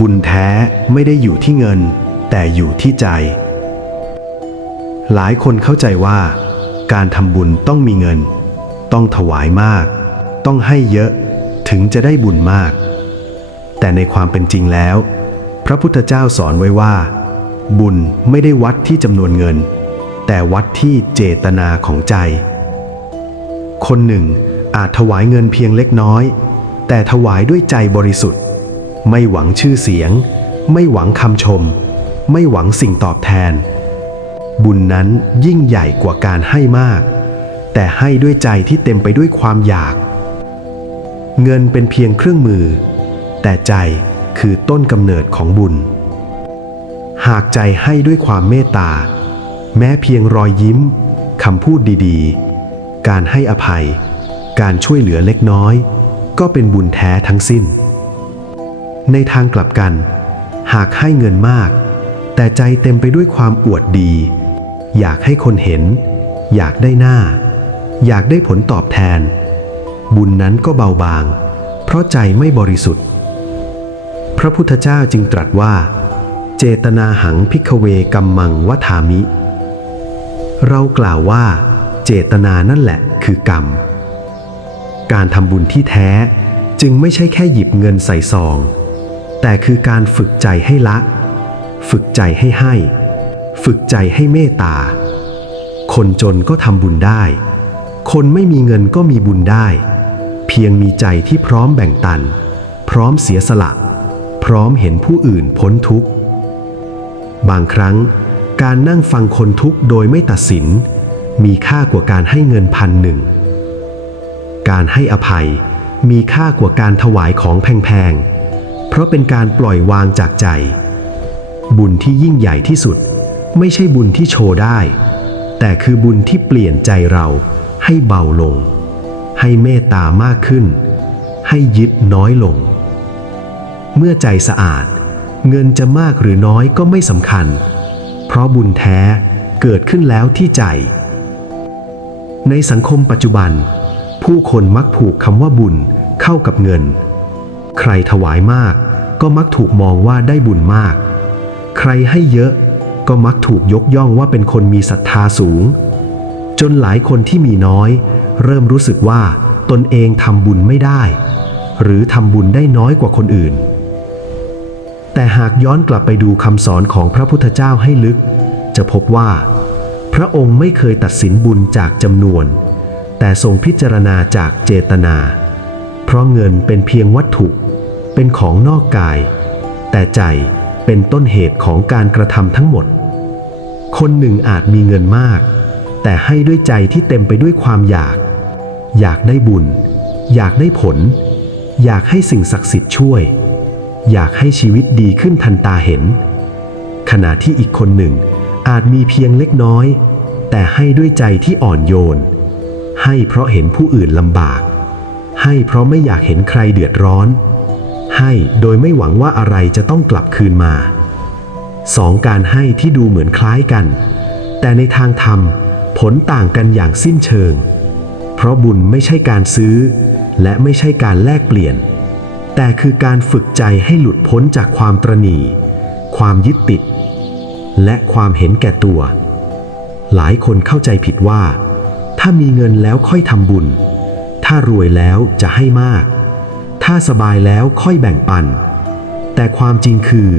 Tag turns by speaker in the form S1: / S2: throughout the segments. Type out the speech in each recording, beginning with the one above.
S1: บุญแท้ไม่ได้อยู่ที่เงิน แต่อยู่ที่ใจ หลายคนเข้าใจว่า การทำบุญต้องมีเงิน ต้องถวายมาก ต้องให้เยอะถึงจะได้บุญมาก แต่ในความเป็นจริงแล้ว พระพุทธเจ้าสอนไว้ว่า บุญไม่ได้วัดที่จำนวนเงิน แต่วัดที่เจตนาของใจ คนหนึ่งอาจถวายเงินเพียงเล็กน้อย แต่ถวายด้วยใจบริสุทธิ์ ไม่หวังชื่อเสียง ไม่หวังคำชม ไม่หวังสิ่งตอบแทน บุญนั้นยิ่งใหญ่กว่าการให้มาก แต่ให้ด้วยใจที่เต็มไปด้วยความอยาก เงินเป็นเพียงเครื่องมือ แต่ใจคือต้นกำเนิดของบุญ หากใจให้ด้วยความเมตตา แม้เพียงรอยยิ้มคำพูดดีๆ การให้อภัย การช่วยเหลือเล็กน้อย ก็เป็นบุญแท้ทั้งสิ้น ในทางกลับกัน หากให้เงินมาก แต่ใจเต็มไปด้วยความอวดดี อยากให้คนเห็น อยากได้หน้า อยากได้ผลตอบแทน บุญนั้นก็เบาบาง เพราะใจไม่บริสุทธิ์ พระพุทธเจ้าจึงตรัสว่า เจตนาหังพิกเวกัมมังวัฏามิ เรากล่าวว่า เจตนานั่นแหละคือกรรม การทำบุญที่แท้จึงไม่ใช่แค่หยิบเงินใส่ซอง แต่คือการฝึกใจให้ละ ฝึกใจให้ให้ ฝึกใจให้เมตตา คนจนก็ทำบุญได้ คนไม่มีเงินก็มีบุญได้ เพียงมีใจที่พร้อมแบ่งปัน พร้อมเสียสละ พร้อมเห็นผู้อื่นพ้นทุกข์ บางครั้ง การนั่งฟังคนทุกข์โดยไม่ตัดสิน มีค่ากว่าการให้เงินพันหนึ่ง การให้อภัยมีค่ากว่าการถวายของแพงๆ ราะเป็นการปล่อยวางจากใจ บุญที่ยิ่งใหญ่ที่สุด ไม่ใช่บุญที่โชว์ได้ แต่คือบุญที่เปลี่ยนใจเราให้เบาลง ให้เมตตามากขึ้น ให้ยึดน้อยลง เมื่อใจสะอาด เงินจะมากหรือน้อยก็ไม่สำคัญ เพราะบุญแท้เกิดขึ้นแล้วที่ใจ ในสังคมปัจจุบัน ผู้คนมักผูกคำว่าบุญเข้ากับเงิน ใครถวายมาก ก็มักถูกมองว่าได้บุญมาก ใครให้เยอะก็มักถูกยกย่องว่าเป็นคนมีศรัทธาสูง จนหลายคนที่มีน้อย เริ่มรู้สึกว่าตนเองทำบุญไม่ได้ หรือทำบุญได้น้อยกว่าคนอื่น แต่หากย้อนกลับไปดูคำสอนของพระพุทธเจ้าให้ลึก จะพบว่า พระองค์ไม่เคยตัดสินบุญจากจำนวน แต่ทรงพิจารณาจากเจตนา เพราะเงินเป็นเพียงวัตถุ เป็นของนอกกาย แต่ใจเป็นต้นเหตุของการกระทำทั้งหมด คนหนึ่งอาจมีเงินมาก แต่ให้ด้วยใจที่เต็มไปด้วยความอยาก อยากได้บุญ อยากได้ผล อยากให้สิ่งศักดิ์สิทธิ์ช่วย อยากให้ชีวิตดีขึ้นทันตาเห็น ขณะที่อีกคนหนึ่งอาจมีเพียงเล็กน้อย แต่ให้ด้วยใจที่อ่อนโยน ให้เพราะเห็นผู้อื่นลำบาก ให้เพราะไม่อยากเห็นใครเดือดร้อน ให้โดยไม่หวังว่าอะไรจะต้องกลับคืนมาสองการให้ที่ดูเหมือนคล้ายกัน แต่ในทางธรรมผลต่างกันอย่างสิ้นเชิง เพราะบุญไม่ใช่การซื้อ และไม่ใช่การแลกเปลี่ยน แต่คือการฝึกใจให้หลุดพ้นจากความตรณีความยึดติด และความเห็นแก่ตัว หลายคนเข้าใจผิดว่า ถ้ามีเงินแล้วค่อยทำบุญ ถ้ารวยแล้วจะให้มาก ถ้าสบายแล้วค่อยแบ่งปัน แต่ความจริงคือ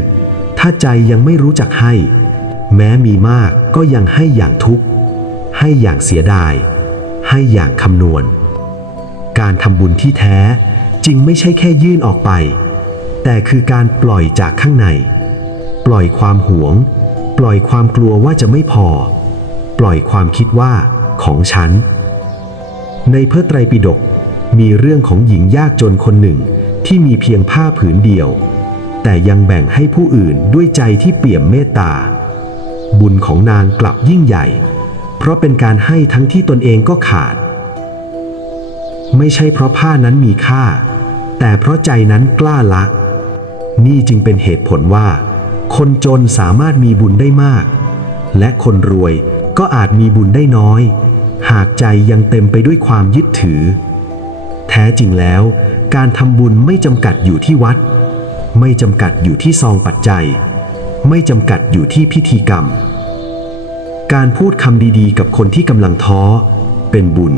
S1: ถ้าใจยังไม่รู้จักให้ แม้มีมากก็ยังให้อย่างทุกข์ ให้อย่างเสียดาย ให้อย่างคำนวณ การทำบุญที่แท้จริงไม่ใช่แค่ยื่นออกไป แต่คือการปล่อยจากข้างใน ปล่อยความหวง ปล่อยความกลัวว่าจะไม่พอ ปล่อยความคิดว่าของฉัน ในพระไตรปิฎก มีเรื่องของหญิงยากจนคนหนึ่งที่มีเพียงผ้าผืนเดียว แต่ยังแบ่งให้ผู้อื่นด้วยใจที่เปี่ยมเมตตา บุญของนางกลับยิ่งใหญ่ เพราะเป็นการให้ทั้งที่ตนเองก็ขาด ไม่ใช่เพราะผ้านั้นมีค่า แต่เพราะใจนั้นกล้าละ นี่จึงเป็นเหตุผลว่า คนจนสามารถมีบุญได้มาก และคนรวยก็อาจมีบุญได้น้อย หากใจยังเต็มไปด้วยความยึดถือ แท้จริงแล้ว การทำบุญไม่จำกัดอยู่ที่วัด
S2: ไม่จำกัดอยู่ที่ซองปัจจัย ไม่จำกัดอยู่ที่พิธีกรรม การพูดคำดีๆ กับคนที่กำลังท้อ เป็นบุญ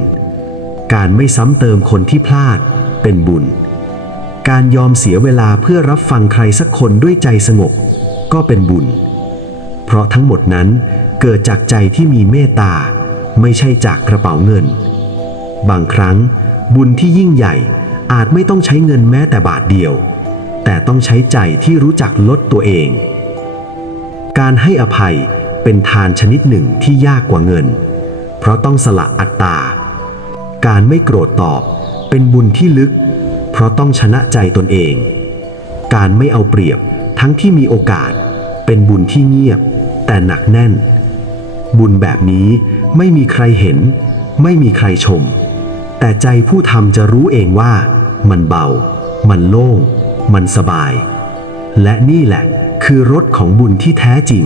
S2: การไม่ซ้ำเติมคนที่พลาด เป็นบุญ การยอมเสียเวลาเพื่อรับฟังใครสักคนด้วยใจสงบ ก็เป็นบุญ เพราะทั้งหมดนั้นเกิดจากใจที่มีเมตตา ไม่ใช่จากกระเป๋าเงิน บางครั้ง บุญที่ยิ่งใหญ่อาจไม่ต้องใช้เงินแม้แต่บาทเดียว แต่ต้องใช้ใจที่รู้จักลดตัวเอง การให้อภัยเป็นทานชนิดหนึ่งที่ยากกว่าเงิน เพราะต้องสละอัตตา การไม่โกรธตอบเป็นบุญที่ลึก เพราะต้องชนะใจตนเอง การไม่เอาเปรียบทั้งที่มีโอกาส เป็นบุญที่เงียบ แต่หนักแน่น บุญแบบนี้ไม่มีใครเห็น ไม่มีใครชม แต่ใจผู้ทำจะรู้เองว่า มันเบา มันโล่ง มันสบาย และนี่แหละคือรสของบุญที่แท้จริง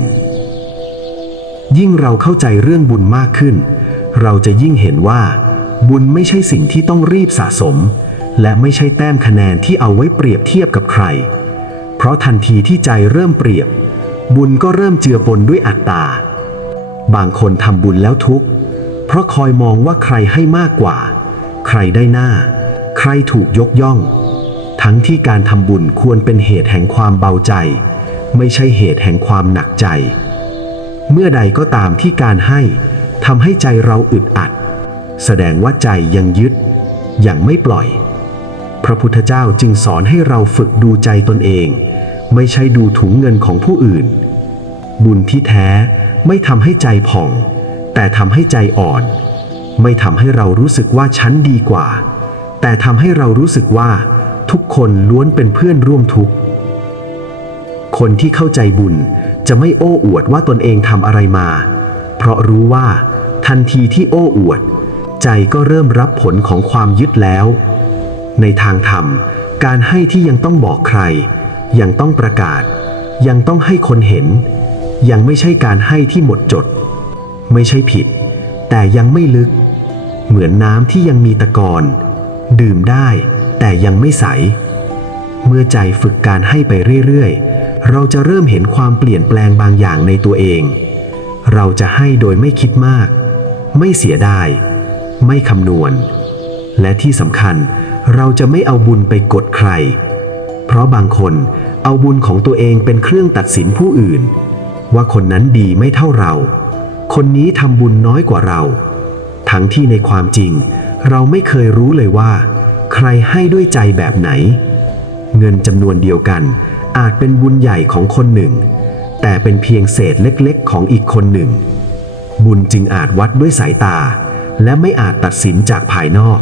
S2: ยิ่งเราเข้าใจเรื่องบุญมากขึ้น เราจะยิ่งเห็นว่า บุญไม่ใช่สิ่งที่ต้องรีบสะสม และไม่ใช่แต้มคะแนนที่เอาไว้เปรียบเทียบกับใคร เพราะทันทีที่ใจเริ่มเปรียบ บุญก็เริ่มเจือปนด้วยอัตตา บางคนทำบุญแล้วทุกข์ เพราะคอยมองว่าใครให้มากกว่า ใครได้หน้า ใครถูกยกย่อง ทั้งที่การทำบุญควรเป็นเหตุแห่งความเบาใจ ไม่ใช่เหตุแห่งความหนักใจ เมื่อใดก็ตามที่การให้ทำให้ใจเราอึดอัด แสดงว่าใจยังยึด ยังไม่ปล่อย พระพุทธเจ้าจึงสอนให้เราฝึกดูใจตนเอง ไม่ใช่ดูถุงเงินของผู้อื่น บุญที่แท้ไม่ทำให้ใจผ่อง แต่ทำให้ใจอ่อน ไม่ทำให้เรารู้สึกว่าฉันดีกว่า แต่ทำให้เรารู้สึกว่า ทุกคนล้วนเป็นเพื่อนร่วมทุกข์ คนที่เข้าใจบุญจะไม่โอ้อวดว่าตนเองทำอะไรมา เพราะรู้ว่า ทันทีที่โอ้อวด ใจก็เริ่มรับผลของความยึดแล้ว ในทางธรรม การให้ที่ยังต้องบอกใคร ยังต้องประกาศ ยังต้องให้คนเห็น ยังไม่ใช่การให้ที่หมดจด ไม่ใช่ผิด แต่ยังไม่ลึก เหมือนน้ำที่ยังมีตะกอน ดื่มได้แต่ยังไม่ใส เมื่อใจฝึกการให้ไปเรื่อยๆ เราจะเริ่มเห็นความเปลี่ยนแปลงบางอย่างในตัวเอง เราจะให้โดยไม่คิดมาก ไม่เสียดาย ไม่คำนวณ และที่สำคัญเราจะไม่เอาบุญไปกดใคร เพราะบางคนเอาบุญของตัวเองเป็นเครื่องตัดสินผู้อื่น ว่าคนนั้นดีไม่เท่าเรา คนนี้ทำบุญน้อยกว่าเรา ทั้งที่ในความจริง เราไม่เคยรู้เลยว่า ใครให้ด้วยใจแบบไหน เงินจำนวนเดียวกัน อาจเป็นบุญใหญ่ของคนหนึ่ง แต่เป็นเพียงเศษเล็กๆ ของอีกคนหนึ่ง บุญจึงอาจวัดด้วยสายตา และไม่อาจตัดสินจากภายนอก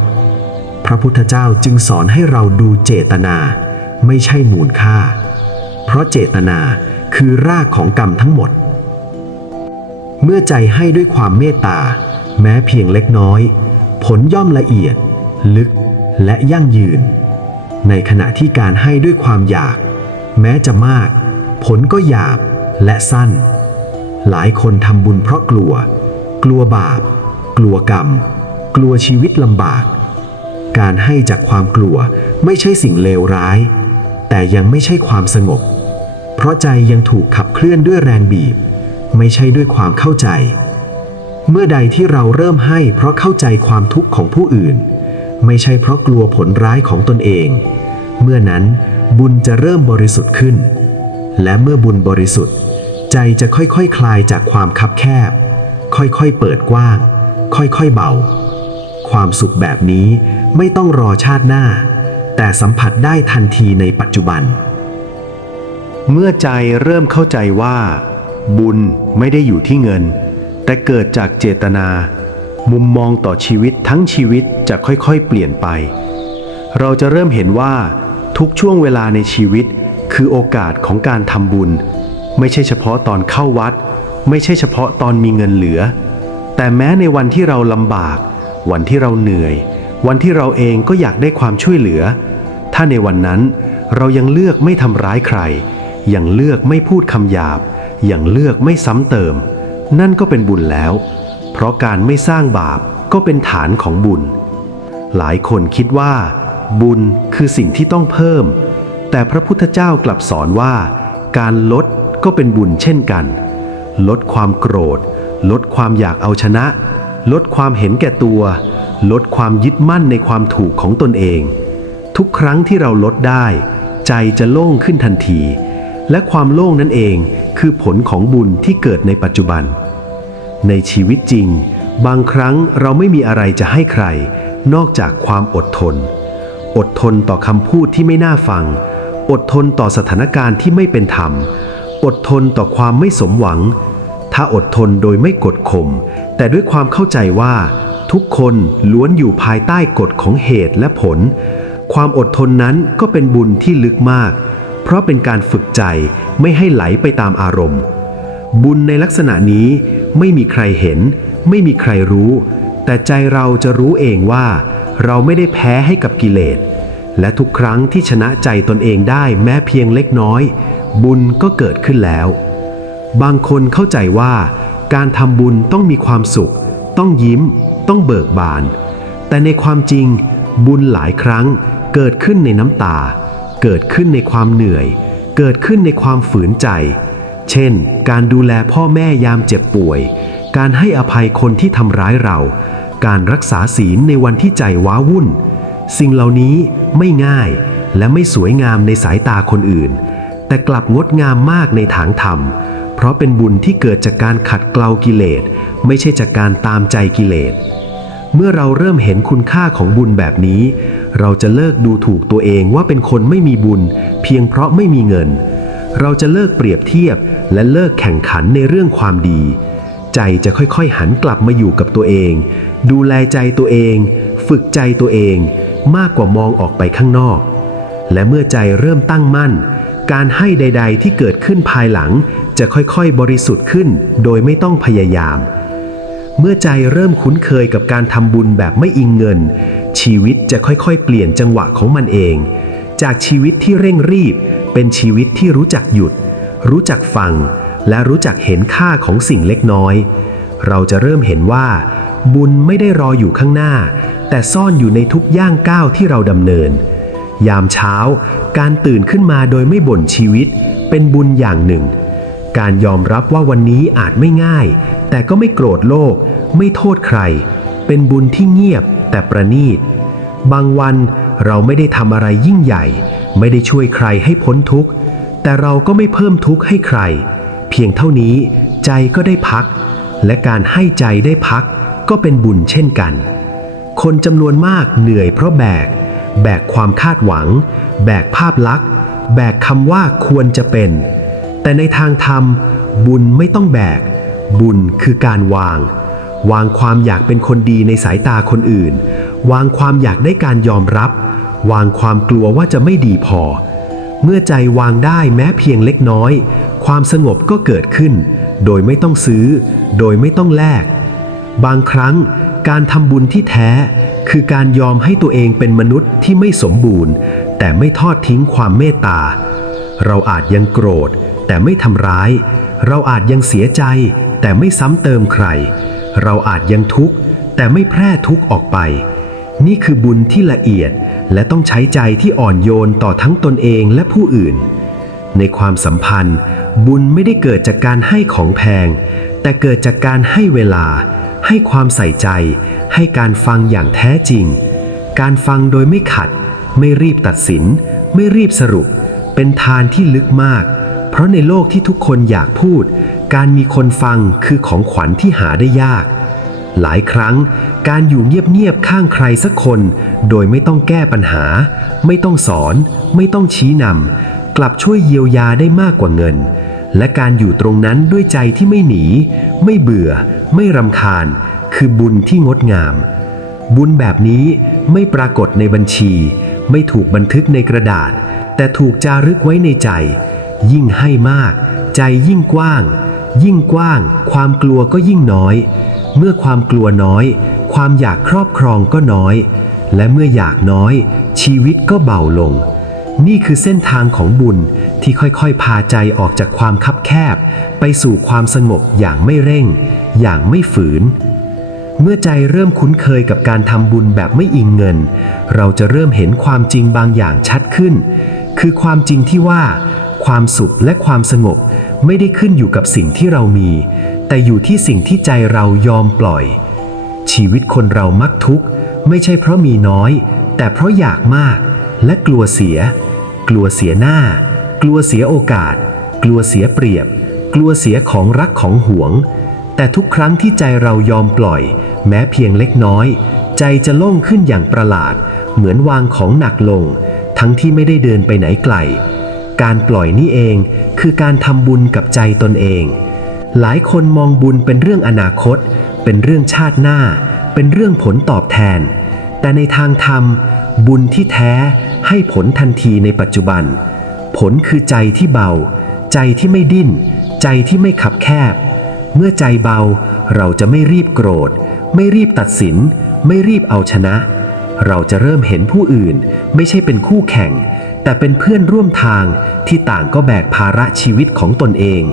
S2: พระพุทธเจ้าจึงสอนให้เราดูเจตนา ไม่ใช่มูลค่า เพราะเจตนาคือรากของกรรมทั้งหมด เมื่อใจให้ด้วยความเมตตา แม้เพียงเล็กน้อย ผลย่อมละเอียด ลึกและยั่งยืน ในขณะที่การให้ด้วยความอยาก แม้จะมาก ผลก็หยาบและสั้น หลายคนทำบุญเพราะกลัว กลัวบาป กลัวกรรม กลัวชีวิตลำบาก การให้จากความกลัวไม่ใช่สิ่งเลวร้าย แต่ยังไม่ใช่ความสงบ เพราะใจยังถูกขับเคลื่อนด้วยแรงบีบ ไม่ใช่ด้วยความเข้าใจ เมื่อใดที่เราเริ่มให้เพราะเข้าใจความทุกข์ของผู้อื่น ไม่ใช่เพราะกลัวผลร้ายของตนเอง เมื่อนั้นบุญจะเริ่มบริสุทธิ์ขึ้น และเมื่อบุญบริสุทธิ์ ใจจะค่อยๆคคลายจากความคับแคบ ค่อยๆเปิดกว้าง ค่อยๆเบา ความสุขแบบนี้ไม่ต้องรอชาติหน้า แต่สัมผัสได้ทันทีในปัจจุบัน
S1: เมื่อใจเริ่มเข้าใจว่า บุญไม่ได้อยู่ที่เงิน แต่เกิดจากเจตนา มุมมองต่อชีวิตทั้งชีวิตจะค่อยๆ เปลี่ยนไป เราจะเริ่มเห็นว่าทุกช่วงเวลาในชีวิต คือโอกาสของการทำบุญ ไม่ใช่เฉพาะตอนเข้าวัด ไม่ใช่เฉพาะตอนมีเงินเหลือ แต่แม้ในวันที่เราลำบาก วันที่เราเหนื่อย วันที่เราเองก็อยากได้ความช่วยเหลือ ถ้าในวันนั้นเรายังเลือกไม่ทำร้ายใคร ยังเลือกไม่พูดคำหยาบ ยังเลือกไม่ซ้ำเติม นั่นก็เป็นบุญแล้ว เพราะการไม่สร้างบาปก็เป็นฐานของบุญ หลายคนคิดว่า บุญคือสิ่งที่ต้องเพิ่ม แต่พระพุทธเจ้ากลับสอนว่า การลดก็เป็นบุญเช่นกัน ลดความโกรธ ลดความอยากเอาชนะ ลดความเห็นแก่ตัว ลดความยึดมั่นในความถูกของตนเอง ทุกครั้งที่เราลดได้ ใจจะโล่งขึ้นทันที และความโล่งนั่นเอง คือผลของบุญที่เกิดในปัจจุบัน ในชีวิตจริง บางครั้งเราไม่มีอะไรจะให้ใคร นอกจากความอดทน อดทนต่อคำพูดที่ไม่น่าฟัง อดทนต่อสถานการณ์ที่ไม่เป็นธรรม อดทนต่อความไม่สมหวัง ถ้าอดทนโดยไม่กดข่มแต่ด้วยความเข้าใจว่า ทุกคนล้วนอยู่ภายใต้กฎของเหตุและผล ความอดทนนั้นก็เป็นบุญที่ลึกมาก เพราะเป็นการฝึกใจไม่ให้ไหลไปตามอารมณ์ บุญในลักษณะนี้ไม่มีใครเห็น ไม่มีใครรู้ แต่ใจเราจะรู้เองว่า เราไม่ได้แพ้ให้กับกิเลส และทุกครั้งที่ชนะใจตนเองได้แม้เพียงเล็กน้อย บุญก็เกิดขึ้นแล้ว บางคนเข้าใจว่า การทำบุญต้องมีความสุข ต้องยิ้ม ต้องเบิกบาน แต่ในความจริง บุญหลายครั้งเกิดขึ้นในน้ำตา เกิดขึ้นในความเหนื่อย เกิดขึ้นในความฝืนใจ เช่น การดูแลพ่อแม่ยามเจ็บป่วย การให้อภัยคนที่ทำร้ายเรา การรักษาศีลในวันที่ใจว้าวุ่น สิ่งเหล่านี้ไม่ง่ายและไม่สวยงามในสายตาคนอื่น แต่กลับงดงามมากในทางธรรม เพราะเป็นบุญที่เกิดจากการขัดเกลากิเลส ไม่ใช่จากการตามใจกิเลส เมื่อเราเริ่มเห็นคุณค่าของบุญแบบนี้ เราจะเลิกดูถูกตัวเองว่าเป็นคนไม่มีบุญ เพียงเพราะไม่มีเงิน เราจะเลิกเปรียบเทียบ และเลิกแข่งขันในเรื่องความดี ใจจะค่อยๆหันกลับมาอยู่กับตัวเอง ดูแลใจตัวเอง ฝึกใจตัวเอง มากกว่ามองออกไปข้างนอก และเมื่อใจเริ่มตั้งมั่น การให้ใด ๆ ที่เกิดขึ้นภายหลัง จะค่อยๆบริสุทธิ์ขึ้น โดยไม่ต้องพยายาม เมื่อใจเริ่มคุ้นเคยกับการทำบุญแบบไม่อิงเงิน ชีวิตจะค่อยๆ เปลี่ยนจังหวะของมันเอง จากชีวิตที่เร่งรีบ เป็นชีวิตที่รู้จักหยุด รู้จักฟัง และรู้จักเห็นค่าของสิ่งเล็กน้อย เราจะเริ่มเห็นว่า บุญไม่ได้รออยู่ข้างหน้า แต่ซ่อนอยู่ในทุกย่างก้าวที่เราดำเนิน ยามเช้า การตื่นขึ้นมาโดยไม่บ่นชีวิต เป็นบุญอย่างหนึ่ง การยอมรับว่าวันนี้อาจไม่ง่าย แต่ก็ไม่โกรธโลก ไม่โทษใคร เป็นบุญที่เงียบแต่ประณีต บางวันเราไม่ได้ทำอะไรยิ่งใหญ่ ไม่ได้ช่วยใครให้พ้นทุกข์ แต่เราก็ไม่เพิ่มทุกข์ให้ใคร เพียงเท่านี้ใจก็ได้พัก และการให้ใจได้พักก็เป็นบุญเช่นกัน คนจำนวนมากเหนื่อยเพราะแบก แบกความคาดหวัง แบกภาพลักษณ์ แบกคำว่าควรจะเป็น แต่ในทางธรรม บุญไม่ต้องแบก บุญคือการวาง วางความอยากเป็นคนดีในสายตาคนอื่น วางความอยากได้การยอมรับ วางความกลัวว่าจะไม่ดีพอ เมื่อใจวางได้แม้เพียงเล็กน้อย ความสงบก็เกิดขึ้น โดยไม่ต้องซื้อ โดยไม่ต้องแลก บางครั้งการทำบุญที่แท้ คือการยอมให้ตัวเองเป็นมนุษย์ที่ไม่สมบูรณ์ แต่ไม่ทอดทิ้งความเมตตา เราอาจยังโกรธ แต่ไม่ทำร้าย เราอาจยังเสียใจ แต่ไม่ซ้ำเติมใคร เราอาจยังทุกข์ แต่ไม่แพร่ทุกข์ออกไป นี่คือบุญที่ละเอียดและต้องใช้ใจที่อ่อนโยนต่อทั้งตนเองและผู้อื่น ในความสัมพันธ์ บุญไม่ได้เกิดจากการให้ของแพง แต่เกิดจากการให้เวลา ให้ความใส่ใจ ให้การฟังอย่างแท้จริง การฟังโดยไม่ขัด ไม่รีบตัดสิน ไม่รีบสรุป เป็นทานที่ลึกมาก เพราะในโลกที่ทุกคนอยากพูด การมีคนฟังคือของขวัญที่หาได้ยาก หลายครั้งการอยู่เงียบๆข้างใครสักคน โดยไม่ต้องแก้ปัญหา ไม่ต้องสอน ไม่ต้องชี้นำกลับช่วยเยียวยาได้มากกว่าเงิน และการอยู่ตรงนั้นด้วยใจที่ไม่หนี ไม่เบื่อ ไม่รำคาญ คือบุญที่งดงาม บุญแบบนี้ไม่ปรากฏในบัญชี ไม่ถูกบันทึกในกระดาษ แต่ถูกจารึกไว้ในใจ ยิ่งให้มาก ใจยิ่งกว้าง ยิ่งกว้าง ความกลัวก็ยิ่งน้อย เมื่อความกลัวน้อย ความอยากครอบครองก็น้อย และเมื่ออยากน้อย ชีวิตก็เบาลง นี่คือเส้นทางของบุญที่ค่อยๆ พาใจออกจากความคับแคบ ไปสู่ความสงบอย่างไม่เร่ง อย่างไม่ฝืนเมื่อใจเริ่มคุ้นเคยกับการทำบุญแบบไม่อิงเงิน เราจะเริ่มเห็นความจริงบางอย่างชัดขึ้น คื
S2: คือความจริงที่ว่า ความสุขและความสงบไม่ได้ขึ้นอยู่กับสิ่งที่เรามี แต่อยู่ที่สิ่งที่ใจเรายอมปล่อย ชีวิตคนเรามักทุกข์ ไม่ใช่เพราะมีน้อย แต่เพราะอยากมากและกลัวเสีย กลัวเสียหน้า กลัวเสียโอกาส กลัวเสียเปรียบ กลัวเสียของรักของหวง แต่ทุกครั้งที่ใจเรายอมปล่อย แม้เพียงเล็กน้อย ใจจะโล่งขึ้นอย่างประหลาด เหมือนวางของหนักลง ทั้งที่ไม่ได้เดินไปไหนไกล การปล่อยนี่เองคือการทำบุญกับใจตนเอง หลายคนมองบุญเป็นเรื่องอนาคต เป็นเรื่องชาติหน้า เป็นเรื่องผลตอบแทน แต่ในทางธรรม บุญที่แท้ให้ผลทันทีในปัจจุบัน ผลคือใจที่เบา ใจที่ไม่ดิ้น ใจที่ไม่ขับแคบ เมื่อใจเบาเราจะไม่รีบโกรธ ไม่รีบตัดสิน ไม่รีบเอาชนะ เราจะเริ่มเห็นผู้อื่น ไม่ใช่เป็นคู่แข่ง แต่เป็นเพื่อนร่วมทางที่ต่างก็แบกภาระชีวิตของตนเอง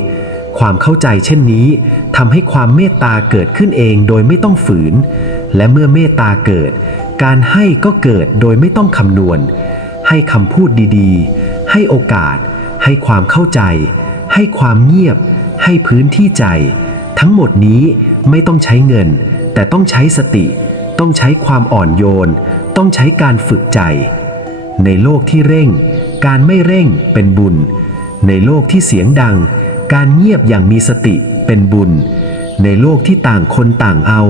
S2: ความเข้าใจเช่นนี้ทำให้ความเมตตาเกิดขึ้นเองโดยไม่ต้องฝืน และเมื่อเมตตาเกิด การให้ก็เกิดโดยไม่ต้องคำนวณ ให้คำพูดดีๆ ให้โอกาส ให้ความเข้าใจ ให้ความเงียบ ให้พื้นที่ใจ ทั้งหมดนี้ไม่ต้องใช้เงิน แต่ต้องใช้สติ ต้องใช้ความอ่อนโยน ต้องใช้การฝึกใจ ในโลกที่เร่ง การไม่เร่งเป็นบุญ ในโลกที่เสียงดัง การเงียบอย่างมีสติเป็นบุญ ในโลกที่ต่างคนต่างเอา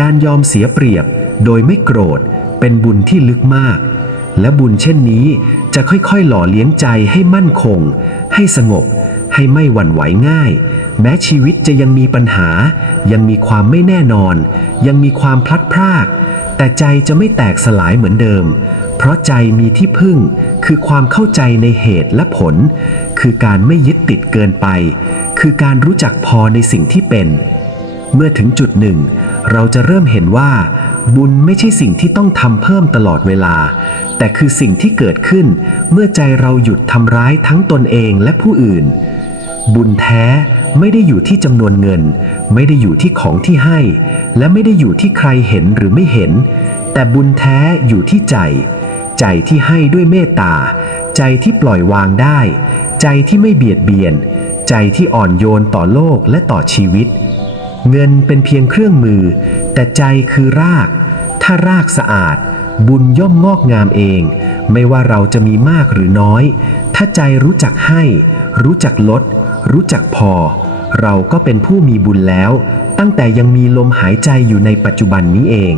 S2: การยอมเสียเปรียบ โดยไม่โกรธ เป็นบุญที่ลึกมาก และบุญเช่นนี้จะค่อยๆ หล่อเลี้ยงใจให้มั่นคง ให้สงบ ให้ไม่หวั่นไหวง่าย แม้ชีวิตจะยังมีปัญหา ยังมีความไม่แน่นอน ยังมีความพลัดพราก แต่ใจจะไม่แตกสลายเหมือนเดิม เพราะใจมีที่พึ่ง คือความเข้าใจในเหตุและผล คือการไม่ยึดติดเกินไป คือการรู้จักพอในสิ่งที่เป็น เมื่อถึงจุดหนึ่ง เราจะเริ่มเห็นว่า บุญไม่ใช่สิ่งที่ต้องทำเพิ่มตลอดเวลาแต่คือสิ่งที่เกิดขึ้นเมื่อใจเราหยุดทำร้ายทั้งตนเองและผู้อื่น บุญแท้ไม่ได้อยู่ที่จำนวนเงิน ไม่ได้อยู่ที่ของที่ให้ และไม่ได้อยู่ที่ใครเห็นหรือไม่เห็น แต่บุญแท้อยู่ที่ใจ ใจที่ให้ด้วยเมตตา ใจที่ปล่อยวางได้ ใจที่ไม่เบียดเบียน ใจที่อ่อนโยนต่อโลกและต่อชีวิต เงินเป็นเพียงเครื่องมือ แต่ใจคือราก ถ้ารากสะอาด บุญย่อมงอกงามเอง ไม่ว่าเราจะมีมากหรือน้อย ถ้าใจรู้จักให้ รู้จักลด รู้จักพอ เราก็เป็นผู้มีบุญแล้ว ตั้งแต่ยังมีลมหายใจอยู่ในปัจจุบันนี้เอง